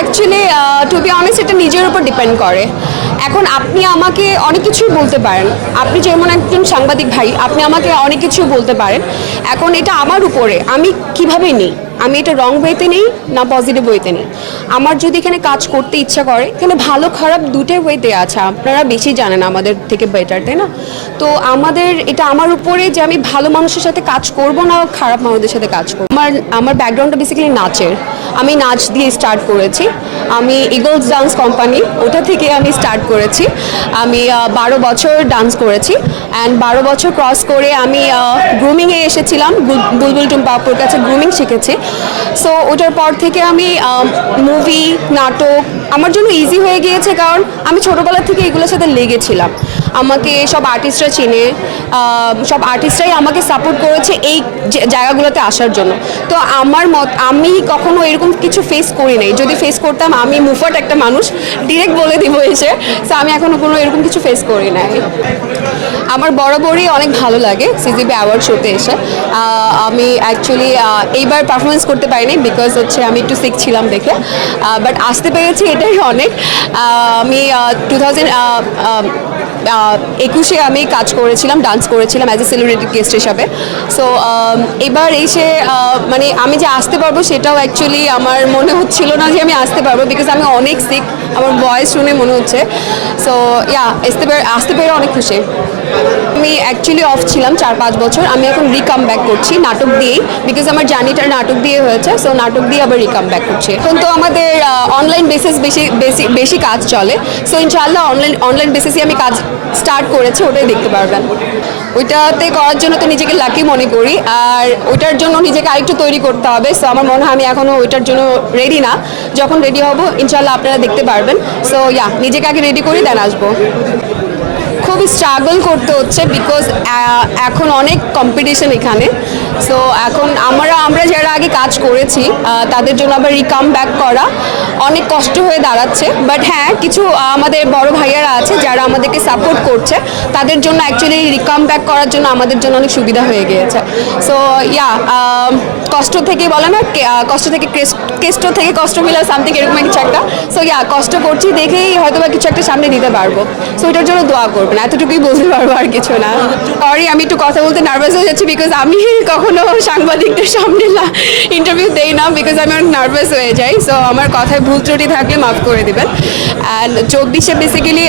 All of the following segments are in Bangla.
অ্যাকচুয়ালি টু বি অনেস্ট এটা নিজের উপর ডিপেন্ড করে। এখন আপনি আমাকে অনেক কিছুই বলতে পারেন। আপনি যেমন একজন সাংবাদিক ভাই, আপনি আমাকে অনেক কিছু বলতে পারেন। এখন এটা আমার উপরে, আমি কীভাবে নিই? আমি এটা রং ওয়েতে নেই না পজিটিভ ওয়েতে নেই? আমার যদি এখানে কাজ করতে ইচ্ছা করে এখানে ভালো খারাপ দুটোই ওয়েতে আছে। আপনারা বেশি জানেন আমাদের থেকে বেটার তাই না? তো আমাদের, এটা আমার উপরে যে আমি ভালো মানুষের সাথে কাজ করব না খারাপ মানুষদের সাথে কাজ করব। আমার আমার ব্যাকগ্রাউন্ডটা বেসিক্যালি নাচের। আমি নাচ দিয়ে স্টার্ট করেছি। আমি ইগলস ডান্স কোম্পানি ওটা থেকে আমি স্টার্ট করেছি। আমি বারো বছর ডান্স করেছি। অ্যান্ড বারো বছর ক্রস করে আমি গ্রুমিংয়ে এসেছিলাম। বুলবুল টুম্পাপুর কাছে গ্রুমিং শিখেছি। সো ওটার পর থেকে আমি মুভি নাটক আমার জন্য ইজি হয়ে গিয়েছে কারণ আমি ছোটোবেলা থেকে এগুলোর সাথে লেগেছিলাম। আমাকে সব আর্টিস্টরা চিনে সব আর্টিস্টরাই আমাকে সাপোর্ট করেছে এই জায়গাগুলোতে আসার জন্য। তো আমার মত, আমি কখনো এরকম কিছু ফেস করি নাই। যদি ফেস করতাম, আমি মুফাট একটা মানুষ ডিরেক্ট বলে দিব এসে। তো আমি এখনও কোনো এরকম কিছু ফেস করি নাই। আমার বরাবরই অনেক ভালো লাগে সিজিবি অ্যাওয়ার্ড শোতে এসে। আমি অ্যাকচুয়ালি এইবার পারফরমেন্স করতে পারিনি বিকজ হচ্ছে আমি একটু সিক ছিলাম দেখে। বাট আসতে পেরেছি এটাই অনেক। আমি টু থাউজেন্ড একুশে আমি কাজ করেছিলাম ডান্স করেছিলাম অ্যাজ এ সেলিব্রিটি গেস্ট হিসাবে। সো এবার এসে মানে আমি যে আসতে পারব সেটাও অ্যাকচুয়ালি আমার মনে হচ্ছিল না যে আমি আসতে পারব বিকজ আমি অনেক সিক আমার ভয়েস শুনে মনে হচ্ছে। সো ইয়া আসতে পেরে আসতে পেরে অনেক খুশি। আমি অ্যাকচুয়ালি অফ ছিলাম চার পাঁচ বছর। আমি এখন রিকাম ব্যাক করছি নাটক দিয়েই বিকজ আমার জার্নিটা নাটক দিয়ে হয়েছে সো নাটক দিয়ে আবার রিকাম ব্যাক করছি। এখন তো আমাদের অনলাইন বেসিস বেশি বেশি বেশি কাজ চলে। সো ইনশাআল্লাহ অনলাইন অনলাইন বেসিসে আমি কাজ স্টার্ট করেছি, ওটাই দেখতে পারবেন। ওইটাতে করার জন্য তো নিজেকে লাকি মনে করি, আর ওইটার জন্য নিজেকে আরেকটু তৈরি করতে হবে। সো আমার মনে হয় আমি এখনও ওইটার জন্য রেডি না। যখন রেডি হব ইনশাল্লাহ আপনারা দেখতে পারবেন। সো ইয়া নিজেকে আগে রেডি করি দেন আসব। খুবই স্ট্রাগল করতে হচ্ছে বিকজ এখন অনেক কম্পিটিশন এখানে। সো এখন আমরা আমরা যারা আগে কাজ করেছি তাদের জন্য আবার রিকাম ব্যাক করা অনেক কষ্ট হয়ে দাঁড়াচ্ছে। বাট হ্যাঁ কিছু আমাদের বড় ভাইয়ারা আছে যারা আমাদেরকে সাপোর্ট করছে। তাদের জন্য অ্যাকচুয়ালি রিকাম ব্যাক করার জন্য আমাদের জন্য অনেক সুবিধা হয়ে গিয়েছে। সো ইয়া কষ্ট থেকে বলে না কষ্ট থেকে কেষ্ট- থেকে কষ্ট মিলা সামথিং এরকম কিছু একটা। সো ইয়া কষ্ট করছি দেখেই হয়তো বা কিছু একটা সামনে দিতে পারব। সো এটার জন্য দোয়া করবেন। এতটুকুই বলতে পারব আর কিছু না। সরি আমি একটু কথা বলতে নার্ভাস হয়ে যাচ্ছি বিকজ আমি কখনো সাংবাদিকদের সামনে ইন্টারভিউ দেই না বিকজ আমি অনেক নার্ভাস হয়ে যাই। সো আমার কথায় ভুল ত্রুটি থাকলে মাফ করে দেবেন। অ্যান্ড চব্বিশে basically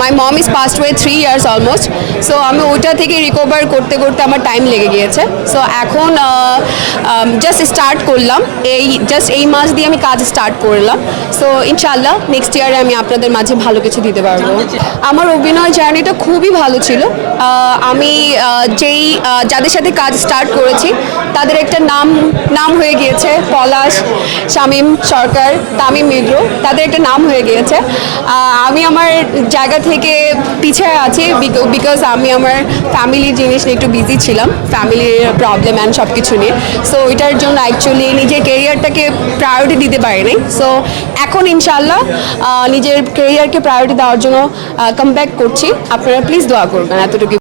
my mom is passed away three years almost so আমি ওইটা থেকে রিকভার করতে করতে আমার টাইম লেগে গিয়েছে। সো এখন জাস্ট স্টার্ট করলাম। এই জাস্ট এই মাস দিয়ে আমি কাজ স্টার্ট করলাম। সো ইনশাল্লাহ নেক্সট ইয়ারে আমি আপনাদের মাঝে ভালো কিছু দিতে পারব। আমার অভিনয় জার্নিটা খুবই ভালো ছিল। আমি যেই যাদের সাথে কাজ স্টার্ট করেছি। তাদের একটা নাম নাম হয়ে গিয়েছে পলাশ, শামীম সরকার, তামিম মিদ্র। তাদের একটা নাম হয়ে গিয়েছে। আমি আমার জায়গা থেকে পিছিয়ে আছি বিকজ আমি আমার ফ্যামিলির জিনিস নিয়ে একটু বিজি ছিলাম ফ্যামিলির প্রবলেম অ্যান্ড সব কিছু নিয়ে। সো ওইটার জন্য অ্যাকচুয়ালি নিজের কেরিয়ারটাকে প্রায়োরিটি দিতে পারিনি। সো এখন ইনশাল্লাহ নিজের কেরিয়ারকে প্রায়োরিটি দেওয়ার জন্য কমব্যাক করছি। আপনারা প্লিজ দোয়া করবেন এতটুকু।